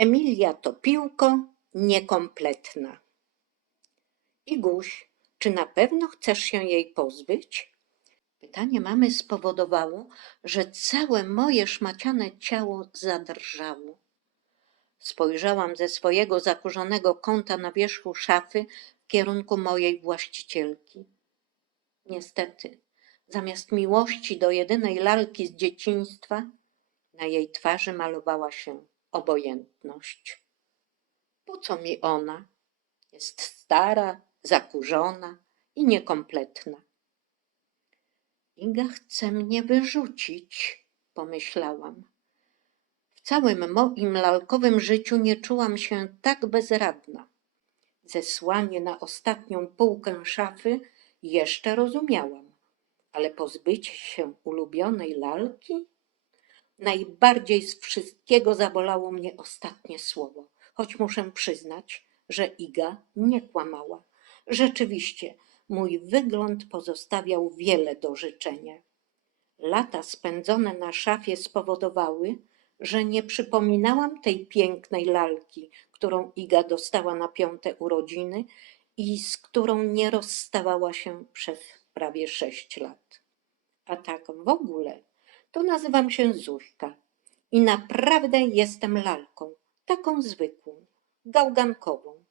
Emilia to piłko niekompletna. Iguś, czy na pewno chcesz się jej pozbyć? Pytanie mamy spowodowało, że całe moje szmaciane ciało zadrżało. Spojrzałam ze swojego zakurzonego kąta na wierzchu szafy w kierunku mojej właścicielki. Niestety, zamiast miłości do jedynej lalki z dzieciństwa, na jej twarzy malowała się obojętność. Po co mi ona? Jest stara, zakurzona i niekompletna. Iga chce mnie wyrzucić, pomyślałam. W całym moim lalkowym życiu nie czułam się tak bezradna. Zesłanie na ostatnią półkę szafy jeszcze rozumiałam, ale pozbycie się ulubionej lalki? Najbardziej z wszystkiego zabolało mnie ostatnie słowo, choć muszę przyznać, że Iga nie kłamała. Rzeczywiście, mój wygląd pozostawiał wiele do życzenia. Lata spędzone na szafie spowodowały, że nie przypominałam tej pięknej lalki, którą Iga dostała na piąte urodziny i z którą nie rozstawała się przez prawie sześć lat. A tak w ogóle to nazywam się Zuśka i naprawdę jestem lalką, taką zwykłą, gałgankową.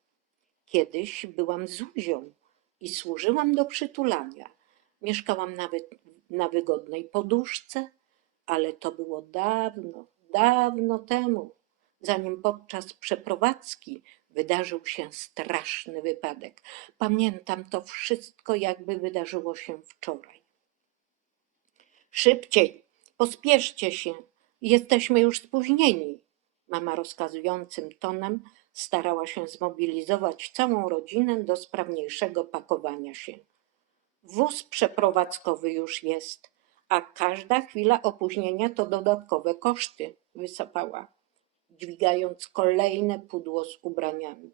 Kiedyś byłam Zuzią i służyłam do przytulania. Mieszkałam nawet na wygodnej poduszce, ale to było dawno, dawno temu, zanim podczas przeprowadzki wydarzył się straszny wypadek. Pamiętam to wszystko, jakby wydarzyło się wczoraj. Szybciej, pospieszcie się, jesteśmy już spóźnieni. Mama rozkazującym tonem starała się zmobilizować całą rodzinę do sprawniejszego pakowania się. Wóz przeprowadzkowy już jest, a każda chwila opóźnienia to dodatkowe koszty, wysapała, dźwigając kolejne pudło z ubraniami.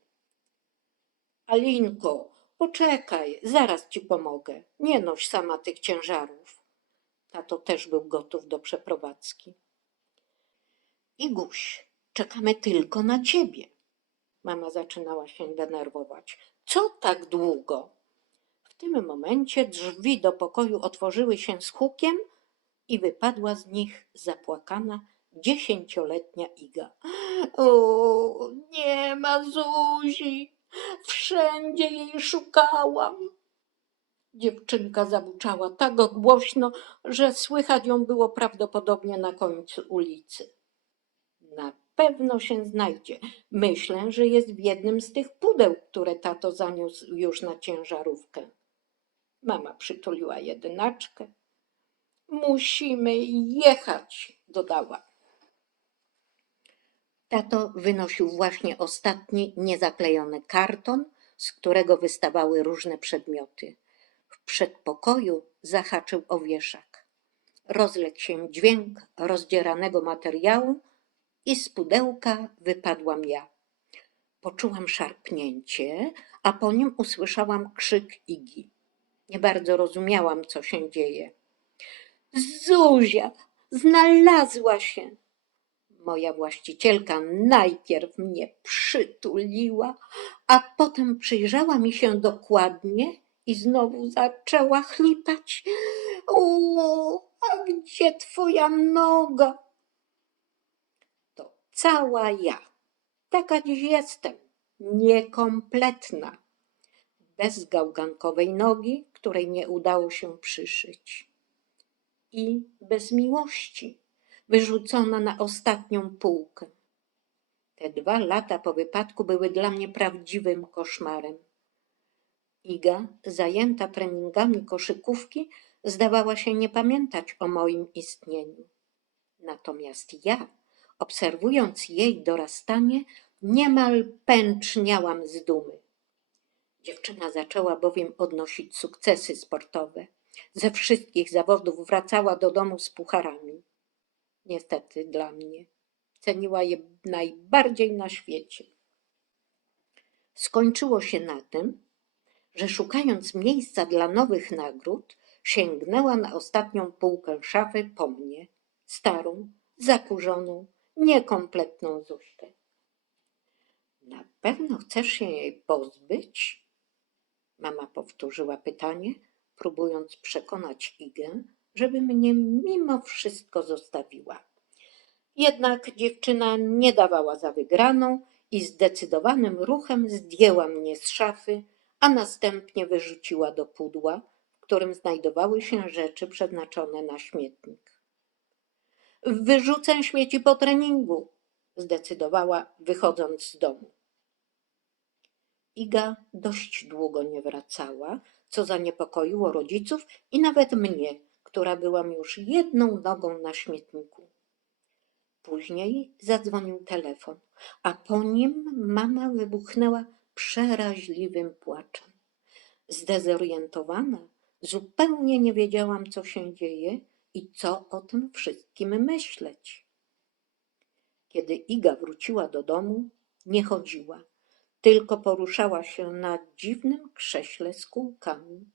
Alinko, poczekaj, zaraz ci pomogę. Nie noś sama tych ciężarów. Tato też był gotów do przeprowadzki. Iguś, czekamy tylko na ciebie. Mama zaczynała się denerwować. Co tak długo? W tym momencie drzwi do pokoju otworzyły się z hukiem i wypadła z nich zapłakana dziesięcioletnia Iga. O, nie ma Zuzi. Wszędzie jej szukałam. Dziewczynka zabuczała tak głośno, że słychać ją było prawdopodobnie na końcu ulicy. Na pewno się znajdzie. Myślę, że jest w jednym z tych pudeł, które tato zaniósł już na ciężarówkę. Mama przytuliła jedynaczkę. Musimy jechać, dodała. Tato wynosił właśnie ostatni niezaklejony karton, z którego wystawały różne przedmioty. Przedpokoju zahaczył o wieszak. Rozległ się dźwięk rozdzieranego materiału i z pudełka wypadłam ja. Poczułam szarpnięcie, a po nim usłyszałam krzyk Igi. Nie bardzo rozumiałam, co się dzieje. Zuzia, znalazła się! Moja właścicielka najpierw mnie przytuliła, a potem przyjrzała mi się dokładnie i znowu zaczęła chlipać. O, a gdzie twoja noga? To cała ja. Taka dziś jestem, niekompletna, bez gałgankowej nogi, której nie udało się przyszyć, i bez miłości wyrzucona na ostatnią półkę. Te dwa lata po wypadku były dla mnie prawdziwym koszmarem. Iga, zajęta treningami koszykówki, zdawała się nie pamiętać o moim istnieniu. Natomiast ja, obserwując jej dorastanie, niemal pęczniałam z dumy. Dziewczyna zaczęła bowiem odnosić sukcesy sportowe. Ze wszystkich zawodów wracała do domu z pucharami niestety dla mnie. Ceniła je najbardziej na świecie. Skończyło się na tym, że szukając miejsca dla nowych nagród, sięgnęła na ostatnią półkę szafy po mnie, starą, zakurzoną, niekompletną Zuśkę. Na pewno chcesz się jej pozbyć? Mama powtórzyła pytanie, próbując przekonać Igę, żeby mnie mimo wszystko zostawiła. Jednak dziewczyna nie dawała za wygraną i zdecydowanym ruchem zdjęła mnie z szafy, a następnie wyrzuciła do pudła, w którym znajdowały się rzeczy przeznaczone na śmietnik. Wyrzucę śmieci po treningu, zdecydowała, wychodząc z domu. Iga dość długo nie wracała, co zaniepokoiło rodziców i nawet mnie, która byłam już jedną nogą na śmietniku. Później zadzwonił telefon, a po nim mama wybuchnęła przeraźliwym płaczem. Zdezorientowana, zupełnie nie wiedziałam, co się dzieje i co o tym wszystkim myśleć. Kiedy Iga wróciła do domu, nie chodziła, tylko poruszała się na dziwnym krześle z kółkami.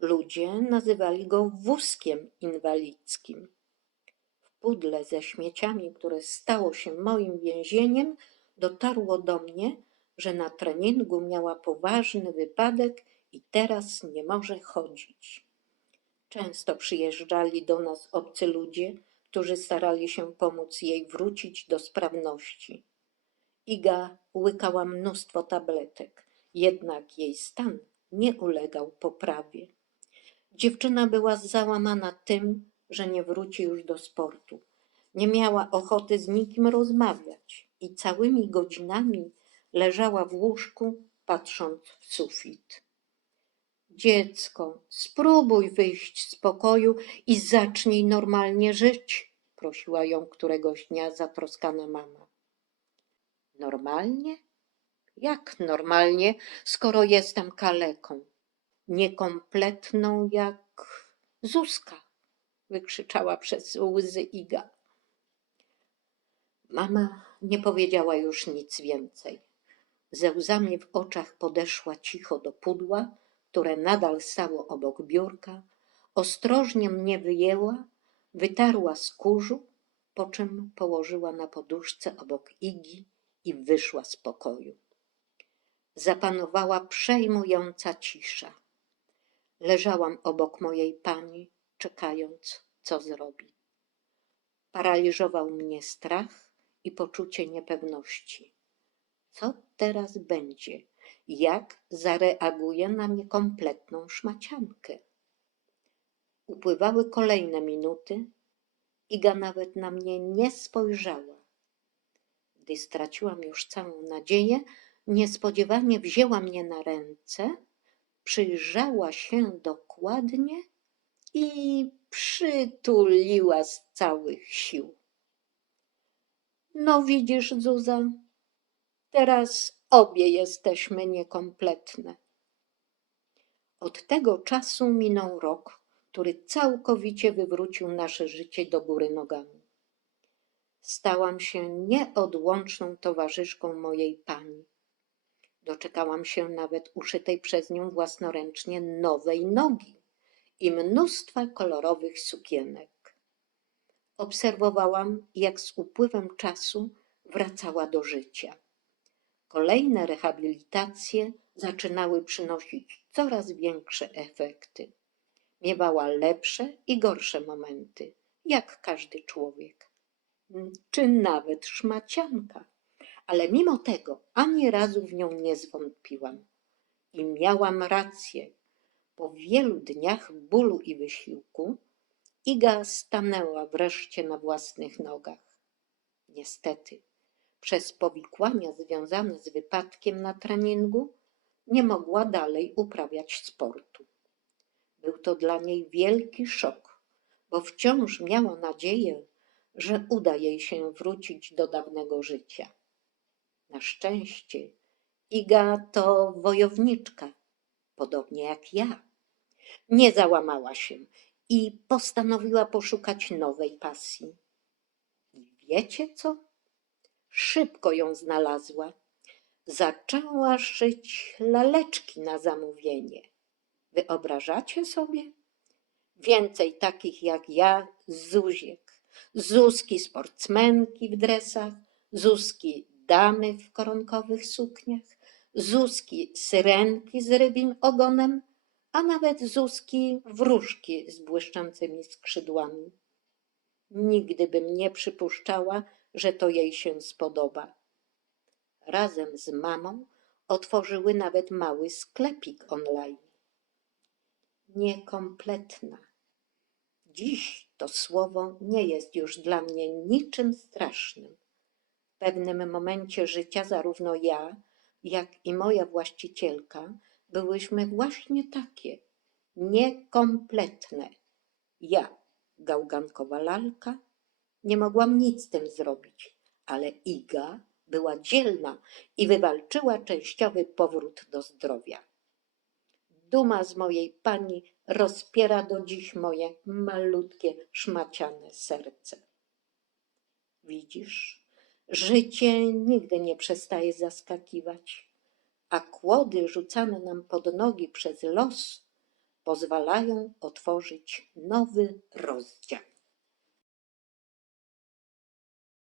Ludzie nazywali go wózkiem inwalidzkim. W pudle ze śmieciami, które stało się moim więzieniem, dotarło do mnie, że na treningu miała poważny wypadek i teraz nie może chodzić. Często przyjeżdżali do nas obcy ludzie, którzy starali się pomóc jej wrócić do sprawności. Iga łykała mnóstwo tabletek, jednak jej stan nie ulegał poprawie. Dziewczyna była załamana tym, że nie wróci już do sportu. Nie miała ochoty z nikim rozmawiać i całymi godzinami leżała w łóżku, patrząc w sufit. Dziecko, spróbuj wyjść z pokoju i zacznij normalnie żyć, prosiła ją któregoś dnia zatroskana mama. Normalnie? Jak normalnie, skoro jestem kaleką? Niekompletną jak Zuzka, wykrzyczała przez łzy Iga. Mama nie powiedziała już nic więcej. Ze łzami w oczach podeszła cicho do pudła, które nadal stało obok biurka, ostrożnie mnie wyjęła, wytarła z kurzu, po czym położyła na poduszce obok Igi i wyszła z pokoju. Zapanowała przejmująca cisza. Leżałam obok mojej pani, czekając, co zrobi. Paraliżował mnie strach i poczucie niepewności. Co teraz będzie? Jak zareaguje na niekompletną szmaciankę? Upływały kolejne minuty. Iga nawet na mnie nie spojrzała. Gdy straciłam już całą nadzieję, niespodziewanie wzięła mnie na ręce, przyjrzała się dokładnie i przytuliła z całych sił. No widzisz, Zuza, teraz obie jesteśmy niekompletne. Od tego czasu minął rok, który całkowicie wywrócił nasze życie do góry nogami. Stałam się nieodłączną towarzyszką mojej pani. Doczekałam się nawet uszytej przez nią własnoręcznie nowej nogi i mnóstwa kolorowych sukienek. Obserwowałam, jak z upływem czasu wracała do życia. Kolejne rehabilitacje zaczynały przynosić coraz większe efekty. Miewała lepsze i gorsze momenty, jak każdy człowiek, czy nawet szmacianka. Ale mimo tego ani razu w nią nie zwątpiłam. I miałam rację. Po wielu dniach bólu i wysiłku Iga stanęła wreszcie na własnych nogach. Niestety, przez powikłania związane z wypadkiem na treningu nie mogła dalej uprawiać sportu. Był to dla niej wielki szok, bo wciąż miała nadzieję, że uda jej się wrócić do dawnego życia. Na szczęście Iga to wojowniczka, podobnie jak ja. Nie załamała się i postanowiła poszukać nowej pasji. I wiecie co? Szybko ją znalazła. Zaczęła szyć laleczki na zamówienie. Wyobrażacie sobie? Więcej takich jak ja, Zuziek. Zuzki sportsmenki w dresach, Zuzki damy w koronkowych sukniach, Zuzki syrenki z rybim ogonem, a nawet Zuzki wróżki z błyszczącymi skrzydłami. Nigdy bym nie przypuszczała, że to jej się spodoba. Razem z mamą otworzyły nawet mały sklepik online. Niekompletna. Dziś to słowo nie jest już dla mnie niczym strasznym. W pewnym momencie życia zarówno ja, jak i moja właścicielka byłyśmy właśnie takie niekompletne. Ja, gałgankowa lalka, nie mogłam nic z tym zrobić, ale Iga była dzielna i wywalczyła częściowy powrót do zdrowia. Duma z mojej pani rozpiera do dziś moje malutkie, szmaciane serce. Widzisz, życie nigdy nie przestaje zaskakiwać, a kłody rzucane nam pod nogi przez los pozwalają otworzyć nowy rozdział.